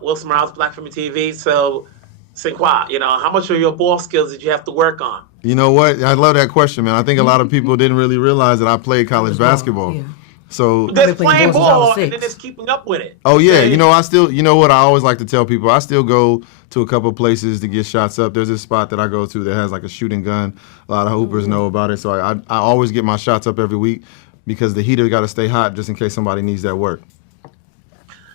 Wilson Morales, Black Film TV. So, Sinqua, how much of your ball skills did you have to work on? You know what? I love that question, man. I think a lot of people didn't really realize that I played college basketball. Yeah. So There's playing ball, and then 6. there's keeping up with it. oh yeah, I still, you know what I always like to tell people, I still go to a couple places to get shots up. There's this spot that I go to that has like a shooting gun. A lot of hoopers know about it, so I always get my shots up every week because the heater got to stay hot just in case somebody needs that work.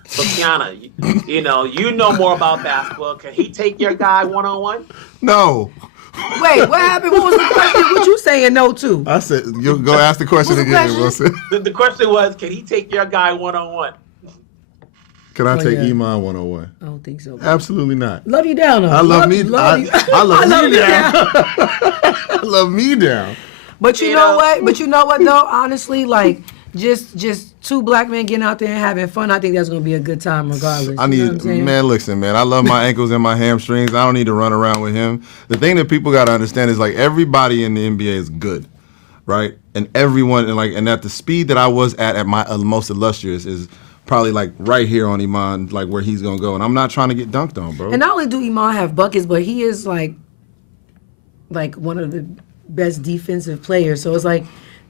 So Teyana, you know more about basketball. Can he take your guy 1-on-1? No. Wait, what happened? What was the question? What you saying no to? I said, you go ask the question again, Wilson. The question was, can he take your guy 1-on-1? Can I take yeah. Iman 101? I don't think so. Absolutely not. Love you down, though. I love me. Love you. I love me down. I love me down. But you know what? But you know what though? Honestly, like just two black men getting out there and having fun. I think that's gonna be a good time regardless. I need, man, listen, man. I love my ankles and my hamstrings. I don't need to run around with him. The thing that people gotta understand is like everybody in the NBA is good, right? And everyone, and at the speed that I was at my most illustrious is probably like right here on Iman, like where he's gonna go. And I'm not trying to get dunked on, bro. And not only do Iman have buckets, but he is like one of the best defensive players. So it's like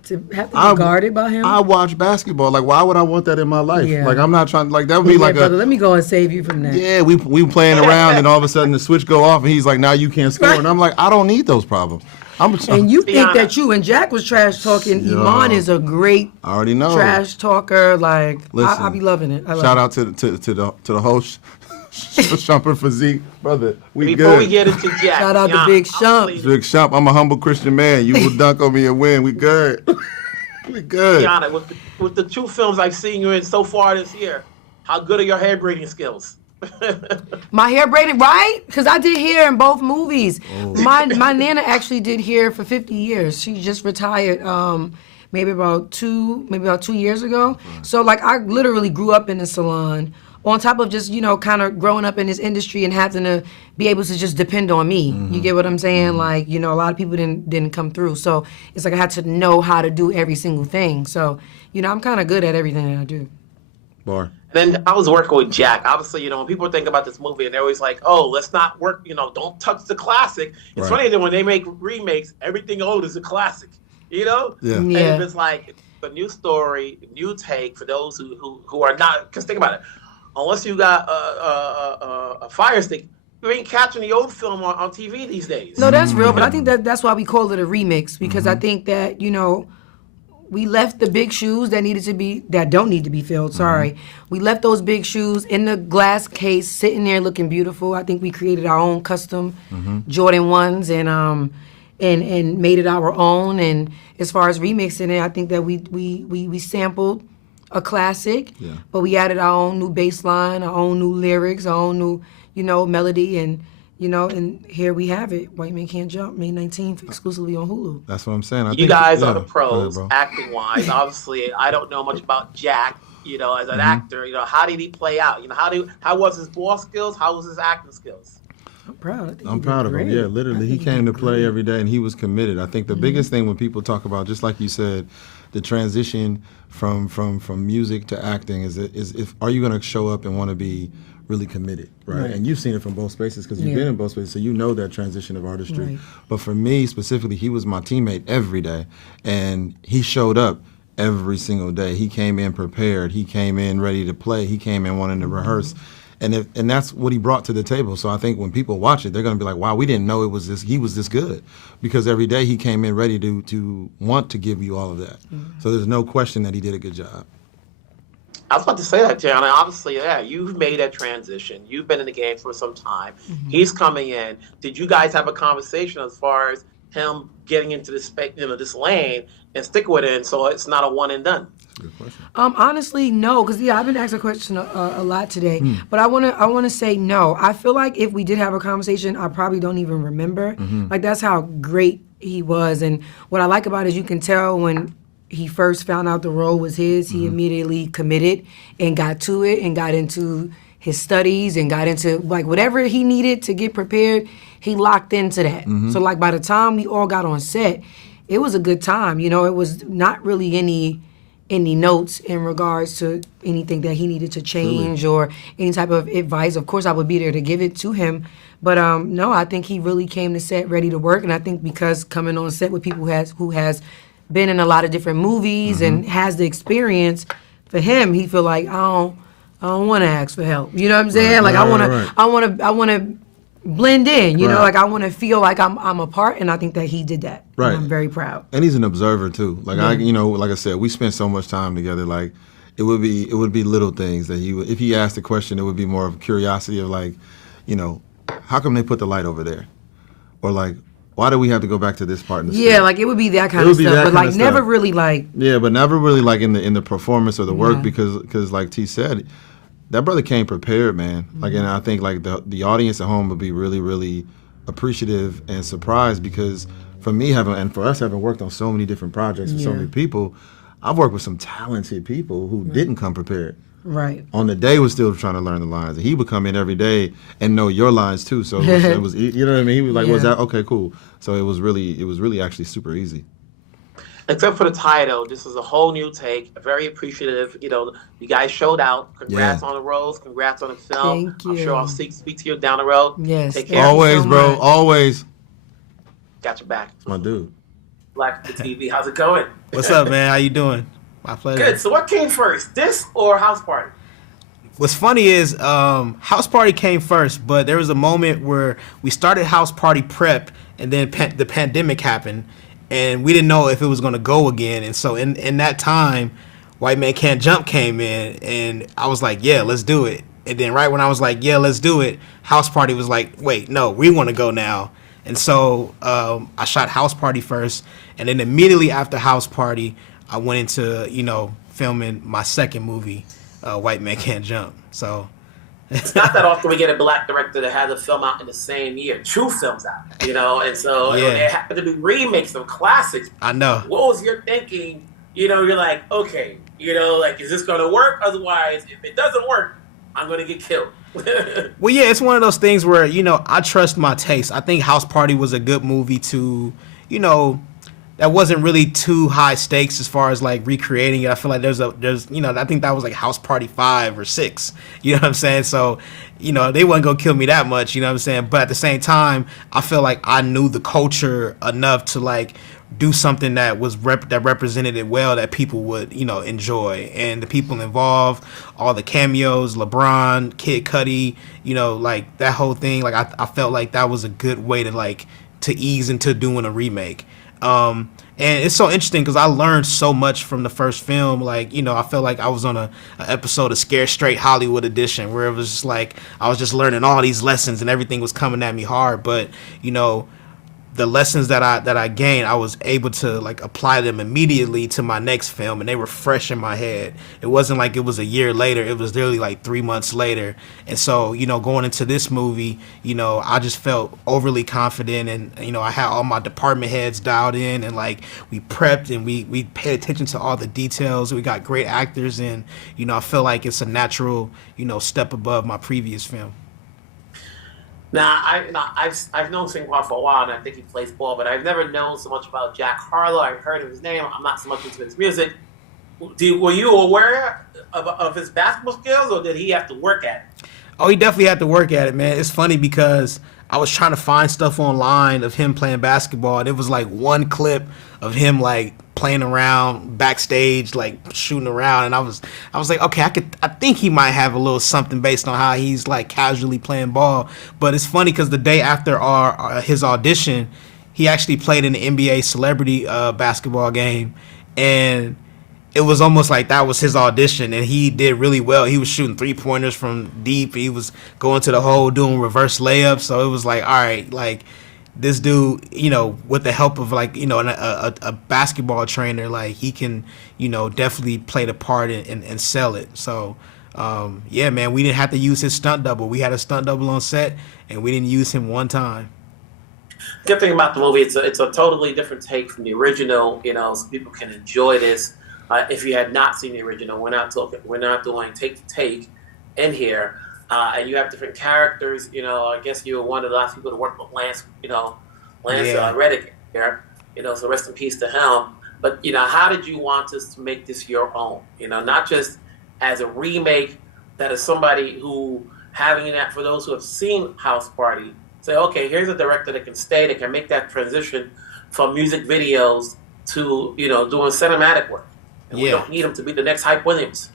to have to be guarded by him. I watch basketball. Like, why would I want that in my life? Yeah. Like, I'm not trying. Like, that would be like brother, let me go and save you from that. Yeah, we playing around, and all of a sudden the switch go off, and he's like, now you can't score, and I'm like, I don't need those problems. And you think that you and Jack was trash talking. Iman is a great I already know trash talker. Like, listen, I be loving it. Shout out to the host. Shumper Physique, brother. Before we get into Jack, shout out to Big Shump. Big Shump, I'm a humble Christian man. You will dunk on me and win. We good. We good. Teyana, with the 2 films I've seen you in so far this year, how good are your hair braiding skills? My hair braided, right? Because I did hair in both movies. Oh. My Nana actually did hair for 50 years. She just retired maybe about 2 years ago. Right. So like I literally grew up in the salon. On top of just, kind of growing up in this industry and having to be able to just depend on me. Mm-hmm. You get what I'm saying? Mm-hmm. Like, a lot of people didn't come through. So it's like I had to know how to do every single thing. So, I'm kind of good at everything that I do. Bar. Then I was working with Jack. Obviously, when people think about this movie and they're always like, oh, let's not work, don't touch the classic. It's funny that when they make remakes, everything old is a classic, Yeah. And if it's like a new story, new take for those who are not, because think about it. Unless you got a Fire Stick, you ain't catching the old film on TV these days. No, that's real, but I think that's why we call it a remix, because I think that, we left the big shoes that don't need to be filled, sorry. We left those big shoes in the glass case, sitting there looking beautiful. I think we created our own custom Jordan 1s and made it our own. And as far as remixing it, I think that we sampled a classic, but we added our own new bass line, our own new lyrics, our own new, melody, and here we have it. White Men Can't Jump, May 19th, exclusively on Hulu. That's what I'm saying. You guys are the pros, acting-wise. Obviously, I don't know much about Jack, as an actor. How did he play out? How was his ball skills? How was his acting skills? I'm proud. I'm proud of him. Yeah, literally, he came to play every day, and he was committed. I think the biggest thing when people talk about, just like you said, the transition from music to acting is if are you going to show up and want to be really committed, right? And you've seen it from both spaces because you've been in both spaces, so you know that transition of artistry. Right. But for me specifically, he was my teammate every day, and he showed up every single day. He came in prepared. He came in ready to play. He came in wanting to rehearse. And that's what he brought to the table. So I think when people watch it, they're going to be like, wow, we didn't know he was this good. Because every day he came in ready to want to give you all of that. So there's no question that he did a good job. I was about to say that, Teyana. Obviously, you've made that transition. You've been in the game for some time. He's coming in. Did you guys have a conversation as far as him getting into this lane and stick with it, so it's not a one and done? Good question. Honestly, no, because I've been asked a question a lot today, but I wanna say no. I feel like if we did have a conversation, I probably don't even remember. Like that's how great he was, and what I like about it is you can tell when he first found out the role was his, he immediately committed and got to it and got into his studies and got into like whatever he needed to get prepared. He locked into that. So like by the time we all got on set, it was a good time. It was not really any any notes in regards to anything that he needed to change or any type of advice. Of course, I would be there to give it to him. But no, I think he really came to set ready to work. And I think because coming on set with people who has been in a lot of different movies and has the experience, for him, he feel like I don't want to ask for help. You know what I'm saying? Like I want to blend in. You know, like I want to feel like I'm a part. And I think that he did that. Right. And I'm very proud. And he's an observer too. Like like I said, we spent so much time together. Like it would be little things that if he asked a question, it would be more of curiosity of like, how come they put the light over there, or like, why do we have to go back to this part in the script? Like it would be that kind of stuff, but like never really like. Yeah, but never really like in the performance or the work because like T said, that brother came prepared, man. Like, and I think like the audience at home would be really, really appreciative and surprised because for me for us having worked on so many different projects with so many people, I've worked with some talented people who didn't come prepared. Right. On the day was still trying to learn the lines. And he would come in every day and know your lines too. So it was you know what I mean? He was like, was that okay, cool. So it was really actually super easy. Except for the title, this is a whole new take. Very appreciative. You guys showed out. Congrats on the roles. Congrats on the film. Thank you. I'm sure I'll speak to you down the road. Yes. Take care. Always, so bro. much. Always. Got your back. My dude. Black to the TV. How's it going? What's up, man? How you doing? My pleasure. Good. So what came first, this or House Party? What's funny is House Party came first, but there was a moment where we started House Party prep, and then the pandemic happened, and we didn't know if it was going to go again. And so in that time, White Man Can't Jump came in, and I was like, yeah, let's do it. And then right when I was like, yeah, let's do it, House Party was like, wait, no, we want to go now. And so I shot House Party first, and then immediately after House Party, I went into, filming my second movie, White Man Can't Jump. So it's not that often we get a black director that has a film out in the same year. Two films out, and so it happened to be remakes of classics. I know. What was your thinking? You're like, okay, is this going to work? Otherwise, if it doesn't work, I'm going to get killed. Well, yeah, it's one of those things where, I trust my taste. I think House Party was a good movie to, that wasn't really too high stakes as far as like recreating it. I feel like there's I think that was like House Party 5 or 6. You know what I'm saying? So, they wasn't gonna kill me that much, you know what I'm saying? But at the same time, I feel like I knew the culture enough to like do something that was that represented it well, that people would, enjoy. And the people involved, all the cameos, LeBron, Kid Cudi, like that whole thing, like I felt like that was a good way to like to ease into doing a remake. And it's so interesting because I learned so much from the first film. Like, I felt like I was on a episode of Scare Straight Hollywood Edition, where it was just like I was just learning all these lessons and everything was coming at me hard. But, the lessons that I gained, I was able to like apply them immediately to my next film, and they were fresh in my head. It wasn't like it was a year later. It was literally like 3 months later. And so, going into this movie, I just felt overly confident, and, I had all my department heads dialed in, and like we prepped and we paid attention to all the details. We got great actors, and, I feel like it's a natural, step above my previous film. Now, I've known Sinqua for a while, and I think he plays ball, but I've never known so much about Jack Harlow. I've heard of his name. I'm not so much into his music. Were you aware of his basketball skills, or did he have to work at it? Oh, he definitely had to work at it, man. It's funny because I was trying to find stuff online of him playing basketball, and it was like one clip of him like playing around backstage, like shooting around, and I was like, okay, I think he might have a little something based on how he's like casually playing ball. But it's funny because the day after his audition, he actually played in the NBA celebrity basketball game, and it was almost like that was his audition, and he did really well. He was shooting 3-pointers from deep. He was going to the hole doing reverse layups. So it was like, all right, like this dude, with the help of like, a basketball trainer, like he can, definitely play the part and sell it. So, yeah, man, we didn't have to use his stunt double. We had a stunt double on set, and we didn't use him one time. Good thing about the movie, it's a totally different take from the original, so people can enjoy this. If you had not seen the original, we're not doing take to take in here, and you have different characters. I guess you were one of the last people to work with Lance Reddick here. So rest in peace to him. But how did you want us to make this your own? Not just as a remake. That is somebody who having that for those who have seen House Party. Say, okay, here's a director that can stay, that can make that transition from music videos to doing cinematic work. And we don't need him to be the next Hype Williams.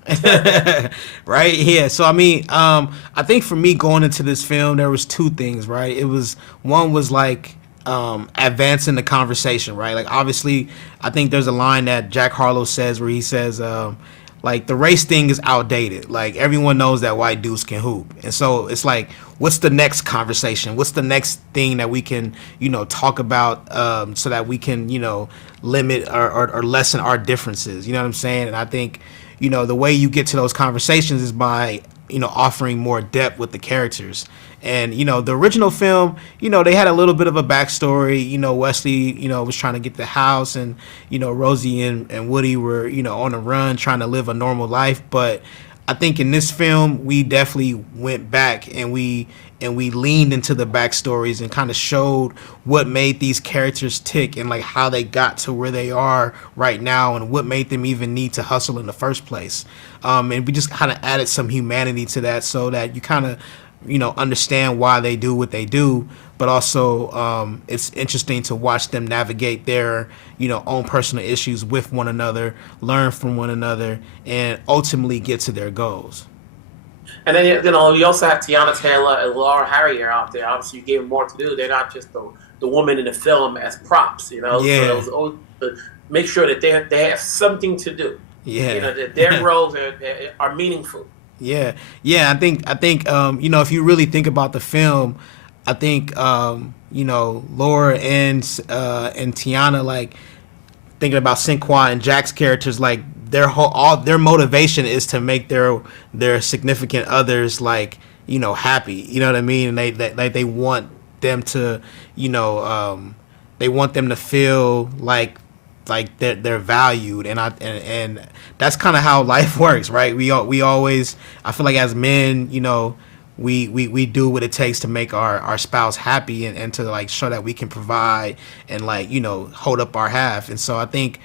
Right? Yeah. So I mean, I think for me going into this film, there was two things, right? One was like advancing the conversation, right? Like obviously, I think there's a line that Jack Harlow says where he says, like the race thing is outdated. Like everyone knows that white dudes can hoop, and so it's like, what's the next conversation? What's the next thing that we can, talk about, so that we can, limit or lessen our differences? You know what I'm saying? And I think, the way you get to those conversations is by, offering more depth with the characters. And, the original film, they had a little bit of a backstory. Wesley, was trying to get the house, and, Rosie and Woody were, on a run trying to live a normal life. But I think in this film, we definitely went back and we leaned into the backstories and kind of showed what made these characters tick and like how they got to where they are right now and what made them even need to hustle in the first place. And we just kind of added some humanity to that so that you kind of, understand why they do what they do, but also it's interesting to watch them navigate their, own personal issues with one another, learn from one another, and ultimately get to their goals. And then, you also have Teyana Taylor and Laura Harrier out there. Obviously, you gave them more to do. They're not just the woman in the film as props, Yeah. So make sure that they have something to do. Yeah. That their roles are meaningful. Yeah. I think if you really think about the film, I think Laura and Teyana, like thinking about Sinqua and Jack's characters, like their motivation is to make their significant others like happy. You know what I mean? And they want them to they want them to feel like they're valued, and that's kind of how life works, right? We always, I feel like as men, we do what it takes to make our spouse happy and to like show that we can provide and like hold up our half. And so I think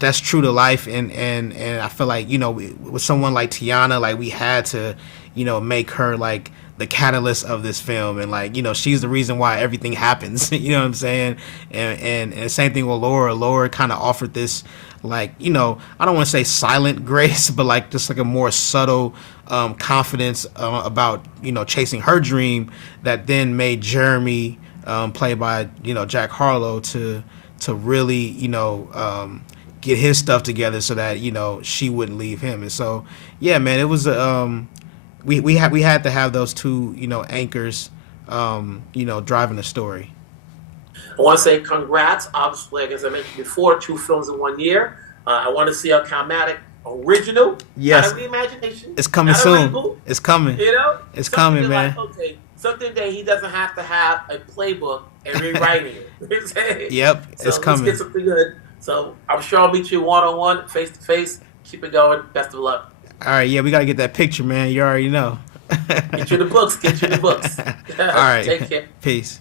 that's true to life, and I feel like with someone like Teyana, like we had to make her like the catalyst of this film, and like she's the reason why everything happens. You know what I'm saying? And the same thing with Laura kind of offered this like I don't want to say silent grace, but like just like a more subtle confidence about chasing her dream that then made Jeremy played by Jack Harlow to really get his stuff together so that she wouldn't leave him. And so yeah, man, it was we had to have those two anchors driving the story. I want to say congrats, obviously, as I mentioned before, 2 films in 1 year. I want to see a Calmatic original. Yes, not a reimagination. It's coming soon. It's coming. It's coming, man. Like, okay, something that he doesn't have to have a playbook and rewriting it. Yep, so it's coming. Let's get something good. So I'm sure I'll meet you one-on-one, face-to-face. Keep it going. Best of luck. All right, yeah, we got to get that picture, man. You already know. Get you the books. All right. Take care. Peace.